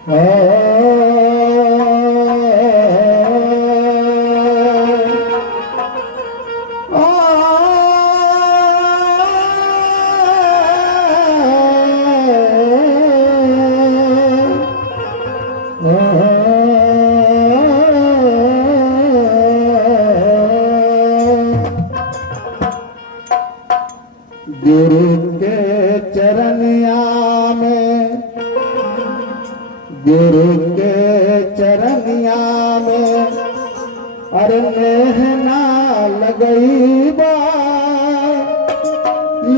गुरु के चरनिया में, गुरु के चरनिया में अरे नेहना लगईबा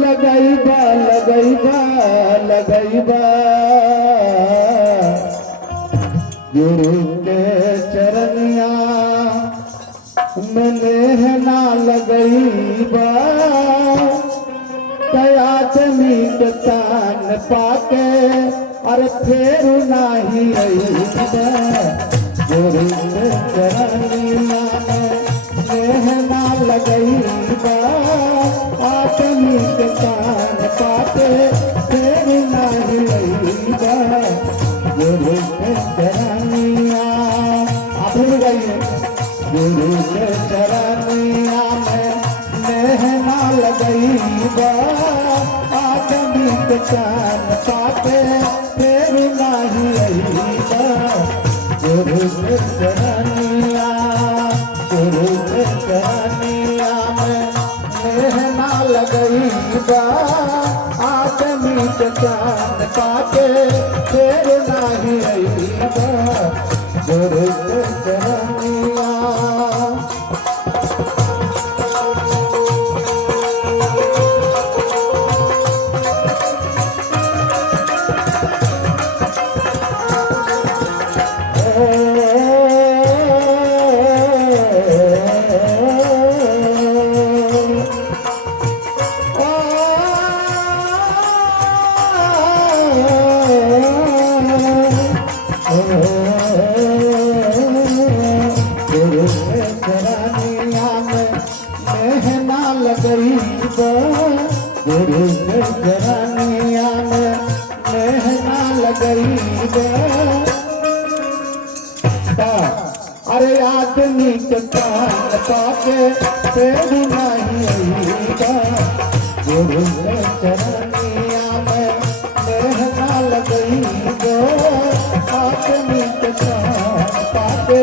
लगईबा लगईबा लगईबा। गुरु के चरनिया में नेहना लगईबा आदमी के तान पाके अरे फेर नाही अइबा। गुरु के चरनिया में नेहना लगईबा आदमी के तान पाके फेर नाही अइबा। गुरु के चरनिया आप भी गाइए। गुरु के चरनिया में नेहना लगईबा आदमी के चान पाके फेर नाही अइबा। गुरु के चरनिया, गुरु के चरनिया में नेहना लगईबा आदमी के चान पाके फेर नाही अइबा। गुरु के चरनिया गुरु के चरनिया में नेहना लगईबा। गुरु के चरनिया में नेहना लगईबा अरे आदमी के तान पाके फेर नाही अइबा। गुरु के चरनिया में नेहना लगईबा आदमी के तान पाके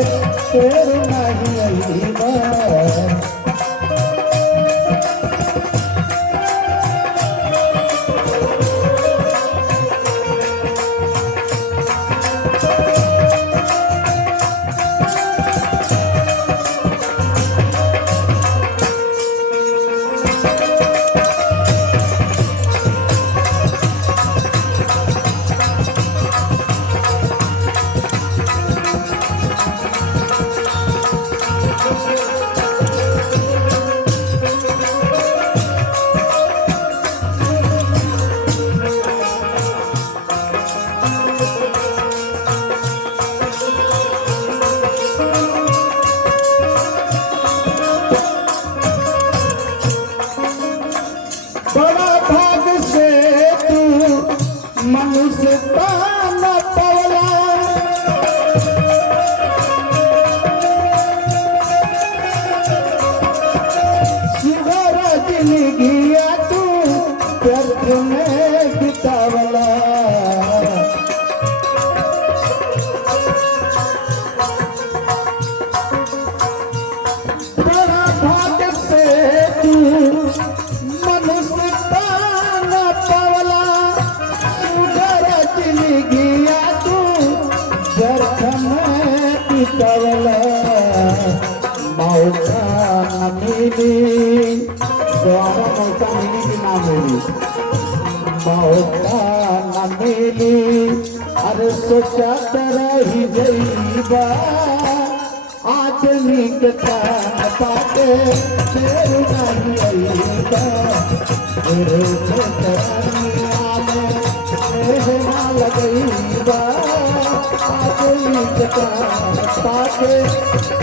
फेर नाही अइबा। बड़ा भाग से तू मनुष्य तान पवला। शिवर जिंदगिया तू व्यर्थ में बितावला। बड़ा भाग से तू मनुष्य तान पवला। सुगर जिंदगिया तू व्यर्थ में बितावला। मौका न मिली दोबारा मौका मिली कि ना मिली। मौका न मिली अरे सोचत रही जइबा आदमी के तान पाके फेर नाही अइबा। गुरु के चरनिया में नेहना लगईबा आदमी के तान पाके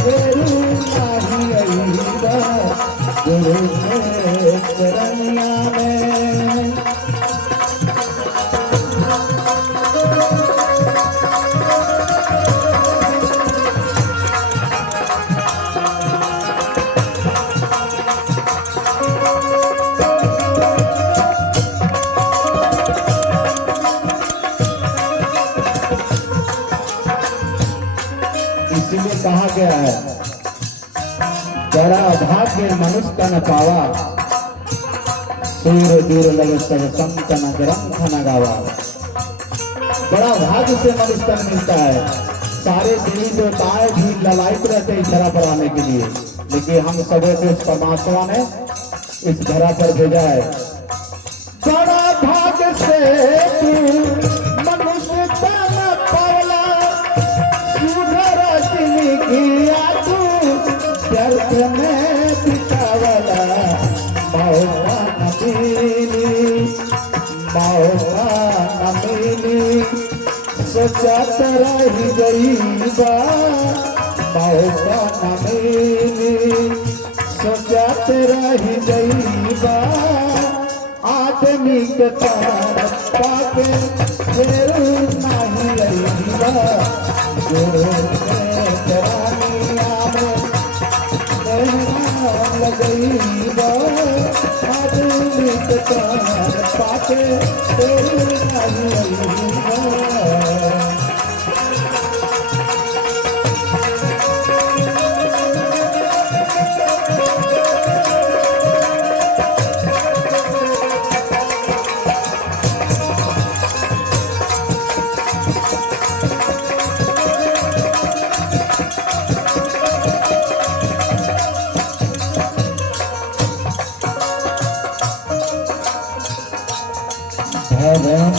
फेर नाही अइबा। गुरु के चरनिया में इसीलिए कहा गया है बड़ा भाग्य मनुष्य का न पावा, सूर दुर्लभ सब संत न ग्रंथ न गावा। बड़ा भाग्य से मनुष्य तन मिलता है। सारे देवी देवताएं भी ललायित रहते इस धरा पर आने के लिए, लेकिन हम सबों को इस परमात्मा ने इस धरा पर भेजा है। बड़ा भाग्य से तू मनुष्य तन पावला, सुधर जिंदगिया तू व्यर्थ में बितावला। मौका न मिली, मौका न मिली, सोचत रही गईबा। मौका न मिली, सोचत रही गईबा। आदमी के तार पाके फिर नहीं अइबा। गुरु के चरनिया में मेहमान लगईबा। आदमी के तार पाके फिर नहीं अइबा।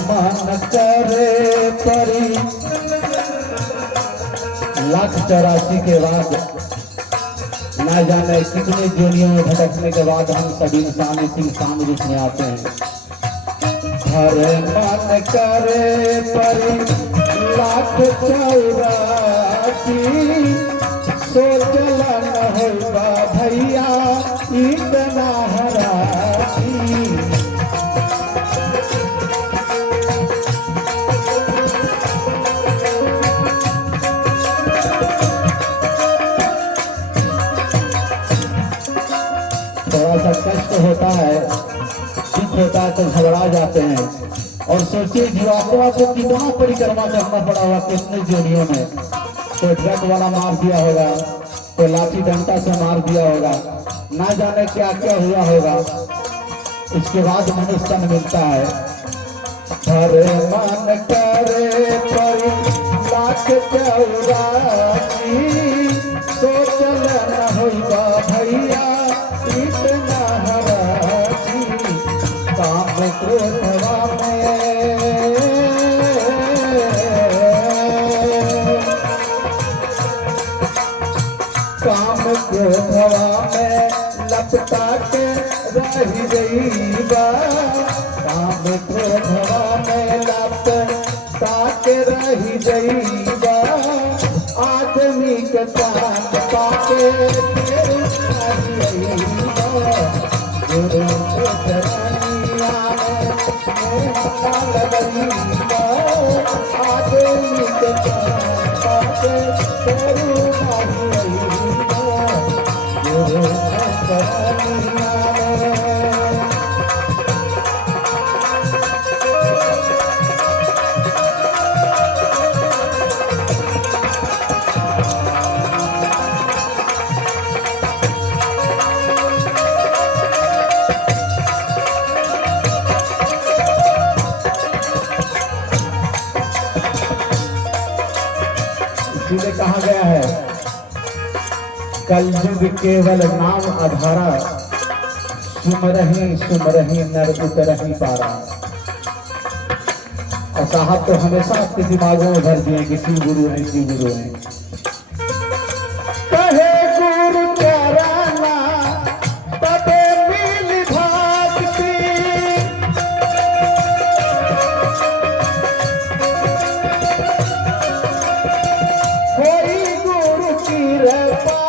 मन करे परी 1,84,000 के बाद न जाने कितने जोनियों में भटकने के बाद हम सभी इंसान इस इंसान रूप में आते हैं। हरे मन करे परी 1,84,000, सोचला न होगा भैया इतना हराती। थोड़ा सा कष्ट होता है, दुख होता है तो घबरा जाते हैं। और सोचिए जीवात्मा को कितना परिक्रमा करना पड़ा होगा, कितने जोनियों में। कोई ट्रक वाला मार दिया होगा, कोई लाठी डंडा से मार दिया होगा, ना जाने क्या क्या हुआ होगा। इसके बाद मनुष्य तन मिलता है। हरे मन करे परी 1,84,000, सोचल न होगा भैया इतना हराती। काम क्रोधवा में, काम क्रोधवा में लपटा के रह गईबा। काम क्रोधवा में लपटा के रह गईबा। आदमी के चांद पाके फिर नहीं अइबा। गुरु के चरनिया में मेहमान लगईबा। आदमी के चांद पाके फिर नहीं अइबा। गुरु के चरनिया में। इसीलिए कहा गया है कलयुग केवल नाम आधारा, सुमरही नर उतरही पारा। और साहब तो हमेशा आपके दिमागों में भर दिए कि शिव गुरु है, शिव गुरु है। कहे गुरु चराना तबे मिल भागती। कोई गुरु की कृपा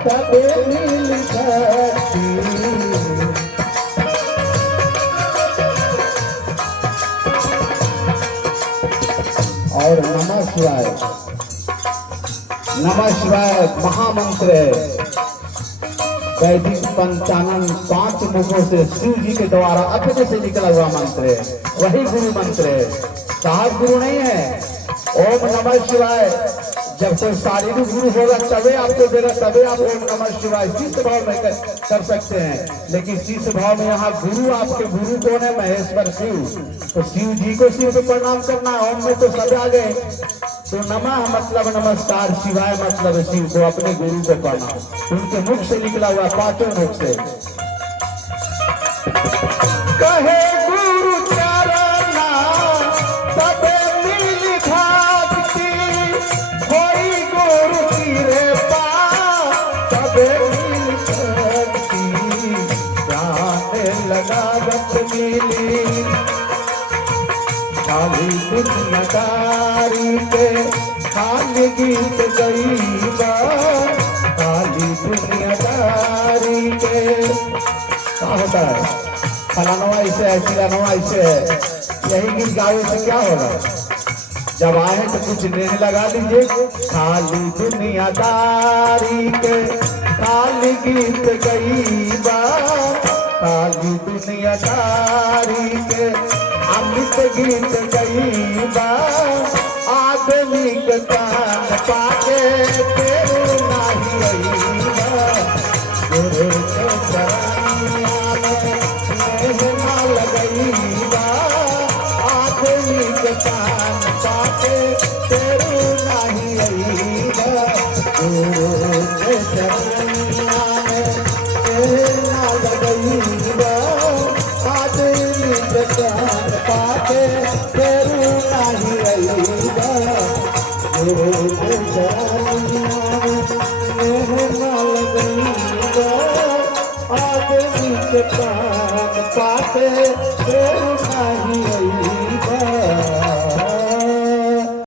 तबे मिल सकती। और नमः शिवाय, नमः शिवाय महामंत्र है। वैदिक पंचानन 5 मुखों से शिव जी के द्वारा अपने से निकला हुआ मंत्र है, वही गुरु मंत्र है। साहब गुरु नहीं है। ओम नमः शिवाय जब कोई शारीरिक गुरु होगा तबे आपको देगा, तबे आप ओम नमः शिवाय शिष्य भाव में कर सकते हैं। लेकिन शिष्य भाव में यहाँ गुरु, आपके गुरु कौन है? महेश्वर शिव। तो शिव जी को शिव को प्रणाम करना है। ओम में तो सब आ गए, तो नमः मतलब नमस्कार, शिवाय मतलब शिव को, अपने गुरु को प्रणाम। उनके मुख से निकला हुआ, पांचों मुख से। कहे गुरु चरना तबे मिली भक्ति, होई गुरु की रे पा तबे मिली भक्ति, प्राण लगावत मिली खाली दुनियादारी पे, खाली गीत गईबा खाली दुनियादारी के। क्या होता है? फलानवा ऐसे है, चिलानवा ऐसे है, यही गीत गावे से क्या होगा? जब आए तो कुछ नेह लगा लीजिए। खाली दुनियादारी के खाली गीत गईबा, खाली दुनियादारी के अमृत गीत गईबा, आदमी के कान पाके तेरे नाही अईबा, गुरु के चरनिया में नेह ना लगईबा, आदमी के कान पाके तेरे नाही अईबा, गुरु के चरनिया में नेह ना लगईबा, आदमी के कान पाके तेरे नाही अईबा, गुरु के चरनिया में नेह ना लगईबा, आदमी के कान पाके तेरे नाही